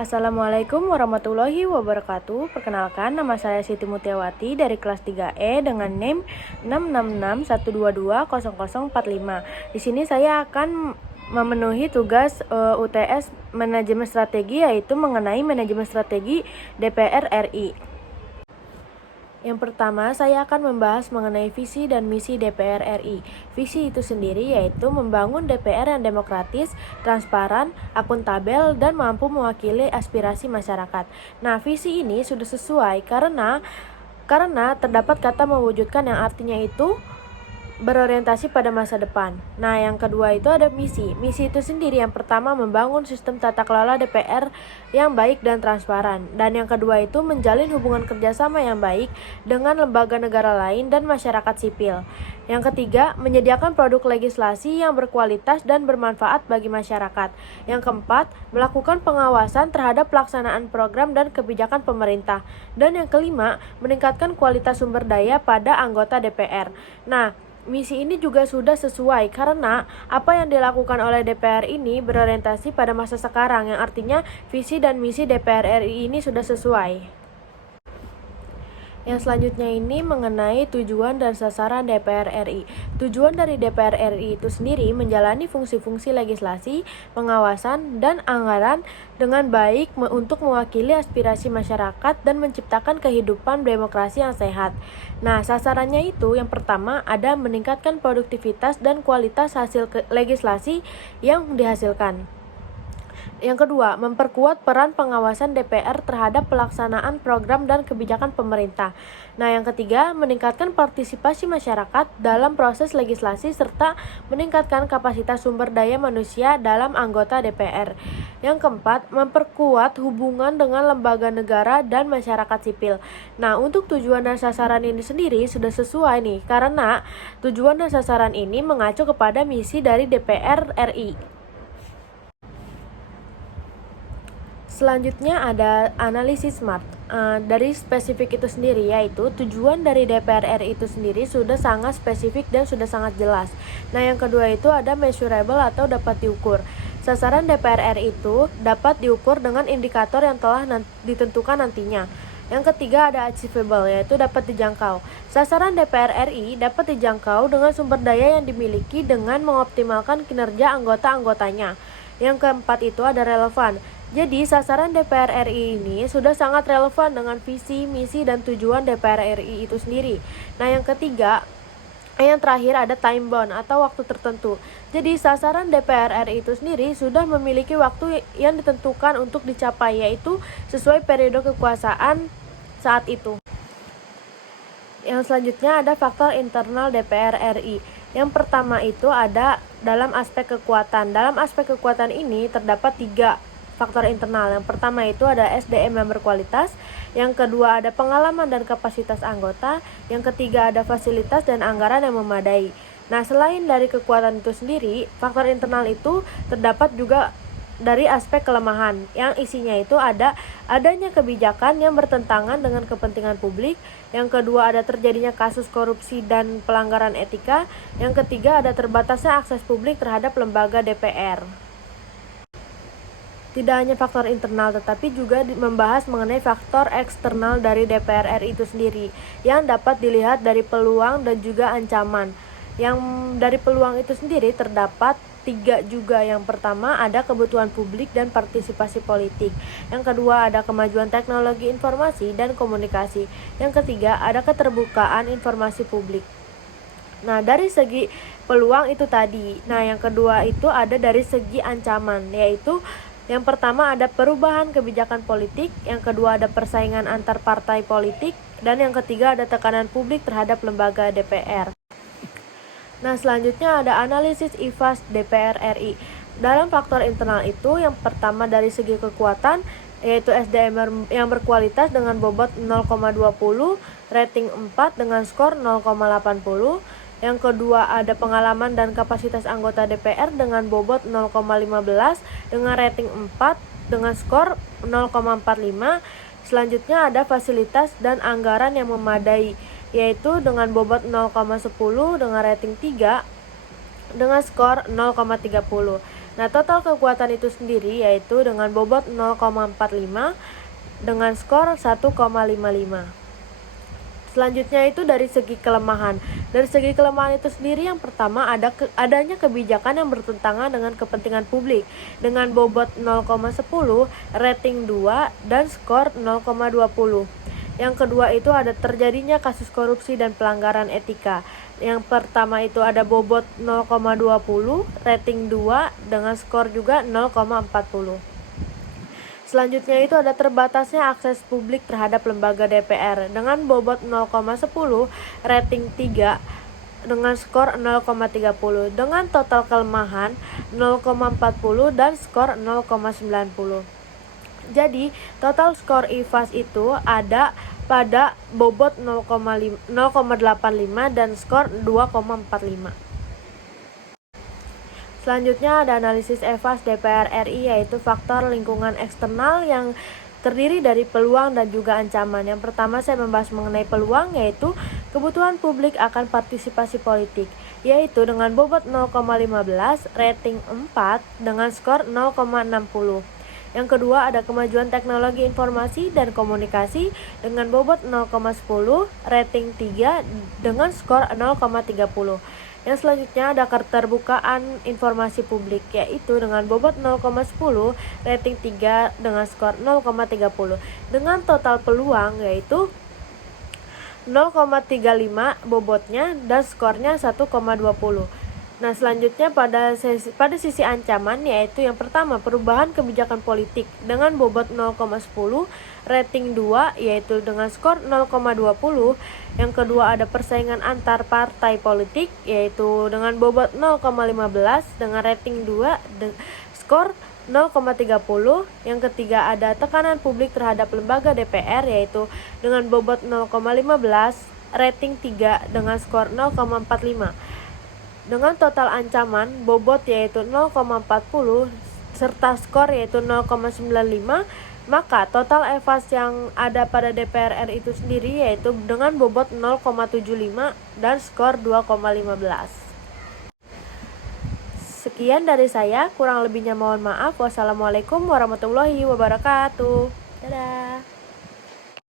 Assalamualaikum warahmatullahi wabarakatuh. Perkenalkan, nama saya Siti Mutiawati dari kelas 3E dengan NIM 66612200045. Di sini saya akan memenuhi tugas UTS Manajemen Strategi, yaitu mengenai manajemen strategi DPR RI. Yang pertama, saya akan membahas mengenai visi dan misi DPR RI. Visi itu sendiri yaitu membangun DPR yang demokratis, transparan, akuntabel, dan mampu mewakili aspirasi masyarakat. Nah, visi ini sudah sesuai karena terdapat kata mewujudkan yang artinya itu berorientasi pada masa depan. Nah, yang kedua itu ada misi. Misi itu sendiri yang pertama membangun sistem tata kelola DPR yang baik dan transparan. Dan yang kedua itu menjalin hubungan kerjasama yang baik dengan lembaga negara lain dan masyarakat sipil. Yang ketiga, menyediakan produk legislasi yang berkualitas dan bermanfaat bagi masyarakat. Yang keempat, melakukan pengawasan terhadap pelaksanaan program dan kebijakan pemerintah. Dan yang kelima, meningkatkan kualitas sumber daya pada anggota DPR. Nah, misi ini juga sudah sesuai karena apa yang dilakukan oleh DPR ini berorientasi pada masa sekarang, yang artinya visi dan misi DPR RI ini sudah sesuai. Yang selanjutnya ini mengenai tujuan dan sasaran DPR RI. Tujuan dari DPR RI itu sendiri menjalani fungsi-fungsi legislasi, pengawasan, dan anggaran dengan baik untuk mewakili aspirasi masyarakat dan menciptakan kehidupan demokrasi yang sehat. Nah, sasarannya itu yang pertama ada meningkatkan produktivitas dan kualitas hasil legislasi yang dihasilkan. Yang kedua, memperkuat peran pengawasan DPR terhadap pelaksanaan program dan kebijakan pemerintah. Nah, yang ketiga, meningkatkan partisipasi masyarakat dalam proses legislasi serta meningkatkan kapasitas sumber daya manusia dalam anggota DPR. Yang keempat, memperkuat hubungan dengan lembaga negara dan masyarakat sipil. Nah, untuk tujuan dan sasaran ini sendiri sudah sesuai nih, karena tujuan dan sasaran ini mengacu kepada misi dari DPR RI. Selanjutnya ada analisis SMART. Dari spesifik itu sendiri, yaitu tujuan dari DPR RI itu sendiri sudah sangat spesifik dan sudah sangat jelas. Nah, yang kedua itu ada measurable atau dapat diukur. Sasaran DPR RI itu dapat diukur dengan indikator yang telah ditentukan nantinya. Yang ketiga ada achievable, yaitu dapat dijangkau. Sasaran DPR RI dapat dijangkau dengan sumber daya yang dimiliki dengan mengoptimalkan kinerja anggota-anggotanya. Yang keempat itu ada relevan. Jadi, sasaran DPR RI ini sudah sangat relevan dengan visi, misi, dan tujuan DPR RI itu sendiri. Nah, yang ketiga, yang terakhir ada time bound atau waktu tertentu. Jadi, sasaran DPR RI itu sendiri sudah memiliki waktu yang ditentukan untuk dicapai, yaitu sesuai periode kekuasaan saat itu. Yang selanjutnya ada faktor internal DPR RI. Yang pertama itu ada dalam aspek kekuatan. Dalam aspek kekuatan ini terdapat 3 faktor internal. Yang pertama itu ada SDM yang berkualitas, yang kedua ada pengalaman dan kapasitas anggota, yang ketiga ada fasilitas dan anggaran yang memadai. Nah, selain dari kekuatan itu sendiri, faktor internal itu terdapat juga dari aspek kelemahan, yang isinya itu ada adanya kebijakan yang bertentangan dengan kepentingan publik, yang kedua ada terjadinya kasus korupsi dan pelanggaran etika, yang ketiga ada terbatasnya akses publik terhadap lembaga DPR. Tidak hanya faktor internal, tetapi juga membahas mengenai faktor eksternal dari DPR RI itu sendiri, yang dapat dilihat dari peluang dan juga ancaman. Yang dari peluang itu sendiri terdapat 3 juga. Yang pertama ada kebutuhan publik dan partisipasi politik. Yang kedua ada kemajuan teknologi informasi dan komunikasi. Yang ketiga ada keterbukaan informasi publik. Nah, dari segi peluang itu tadi. Nah, yang kedua itu ada dari segi ancaman, yaitu yang pertama ada perubahan kebijakan politik, yang kedua ada persaingan antar partai politik, dan yang ketiga ada tekanan publik terhadap lembaga DPR. Nah, selanjutnya ada analisis IFAS DPR RI. Dalam faktor internal itu, yang pertama dari segi kekuatan, yaitu SDM yang berkualitas dengan bobot 0,20, rating 4 dengan skor 0,80. Yang kedua ada pengalaman dan kapasitas anggota DPR dengan bobot 0,15 dengan rating 4 dengan skor 0,45. Selanjutnya ada fasilitas dan anggaran yang memadai, yaitu dengan bobot 0,10 dengan rating 3 dengan skor 0,30. Nah, total kekuatan itu sendiri yaitu dengan bobot 0,45 dengan skor 1,55. Selanjutnya itu dari segi kelemahan. Dari segi kelemahan itu sendiri yang pertama adanya kebijakan yang bertentangan dengan kepentingan publik dengan bobot 0,10, rating 2 dan skor 0,20. Yang kedua itu ada terjadinya kasus korupsi dan pelanggaran etika. Yang pertama itu ada bobot 0,20, rating 2 dengan skor juga 0,40. Selanjutnya itu ada terbatasnya akses publik terhadap lembaga DPR dengan bobot 0,10, rating 3 dengan skor 0,30 dengan total kelemahan 0,40 dan skor 0,90. Jadi, total skor IFAS itu ada pada bobot 0,85 dan skor 2,45. Selanjutnya ada analisis EVAS DPR RI, yaitu faktor lingkungan eksternal yang terdiri dari peluang dan juga ancaman. Yang pertama saya membahas mengenai peluang, yaitu kebutuhan publik akan partisipasi politik, yaitu dengan bobot 0,15, rating 4 dengan skor 0,60. Yang kedua ada kemajuan teknologi informasi dan komunikasi dengan bobot 0,10, rating 3 dengan skor 0,30. Yang selanjutnya ada keterbukaan informasi publik, yaitu dengan bobot 0,10, rating 3 dengan skor 0,30. Dengan total peluang yaitu 0,35 bobotnya dan skornya 1,20. Nah, selanjutnya pada sisi ancaman, yaitu yang pertama perubahan kebijakan politik dengan bobot 0,10, rating 2 yaitu dengan skor 0,20. Yang kedua ada persaingan antar partai politik yaitu dengan bobot 0,15 dengan rating 2 skor 0,30. Yang ketiga ada tekanan publik terhadap lembaga DPR yaitu dengan bobot 0,15, rating 3 dengan skor 0,45. Dengan total ancaman bobot yaitu 0,40 serta skor yaitu 0,95, maka total EVAS yang ada pada DPR RI itu sendiri yaitu dengan bobot 0,75 dan skor 2,15. Sekian dari saya, kurang lebihnya mohon maaf. Wassalamualaikum warahmatullahi wabarakatuh. Dadah.